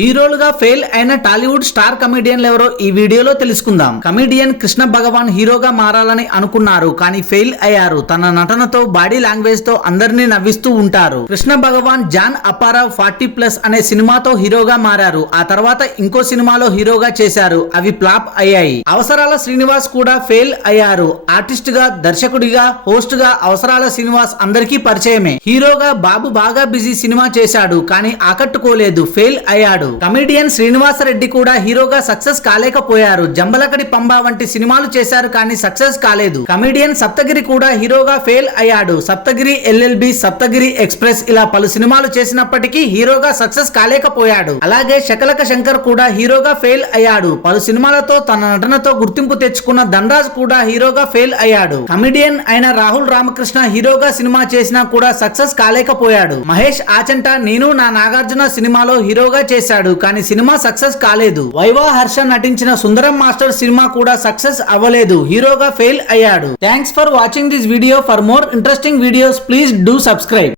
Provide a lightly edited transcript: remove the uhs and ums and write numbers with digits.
హీరోలుగా ఫెయిల్ అయిన టాలీవుడ్ స్టార్ కమెడియన్లు ఎవరో ఈ వీడియోలో తెలుసుకుందాం. కమెడియన్ కృష్ణ భగవాన్ హీరోగా మారాలని అనుకున్నారు, కానీ ఫెయిల్ అయ్యారు. తన నటనతో, బాడీ లాంగ్వేజ్ తో అందరినీ నవ్విస్తూ ఉంటారు. కృష్ణ భగవాన్ జాన్ అప్పారావ్ 40+ అనే సినిమాతో హీరోగా మారారు. ఆ తర్వాత ఇంకో సినిమాలో హీరోగా చేశారు. అవి ఫ్లాప్ అయ్యాయి. అవసరాల శ్రీనివాస్ కూడా ఫెయిల్ అయ్యారు. ఆర్టిస్ట్ గా, దర్శకుడిగా, హోస్ట్ గా అవసరాల శ్రీనివాస్ అందరికీ పరిచయమే. హీరోగా బాబు బాగా బిజీ సినిమా చేశాడు, కానీ ఆకట్టుకోలేదు, ఫెయిల్ అయ్యాడు. కమెడియన్ శ్రీనివాస రెడ్డి కూడా హీరోగా సక్సెస్ కాలేకపోయారు. జంబలకడి పంబ వంటి సినిమాలు చేశారు, కానీ సక్సెస్ కాలేదు. కమెడియన్ సప్తగిరి కూడా హీరోగా ఫెయిల్ అయ్యాడు. సప్తగిరి LLB, సప్తగిరి ఎక్స్ప్రెస్ ఇలా పలు సినిమాలు చేసినప్పటికీ హీరోగా సక్సెస్ కాలేకపోయాడు. అలాగే శకలక శంకర్ కూడా హీరోగా ఫెయిల్ అయ్యాడు. పలు సినిమాలతో తన నటనతో గుర్తింపు తెచ్చుకున్న ధనరాజ్ కూడా హీరోగా ఫెయిల్ అయ్యాడు. కమెడియన్ అయిన రాహుల్ రామకృష్ణ హీరోగా సినిమా చేసినా కూడా సక్సెస్ కాలేకపోయాడు. మహేష్ ఆచంట నేను నా నాగార్జున సినిమాలో హీరోగా చేశాడు, కానీ సినిమా సక్సెస్ కాలేదు. వైవా హర్ష నటించిన సుందరం మాస్టర్ సినిమా కూడా సక్సెస్ అవ్వలేదు, హీరోగా ఫెయిల్ అయ్యాడు. Thanks for watching this video. For more interesting videos please do subscribe.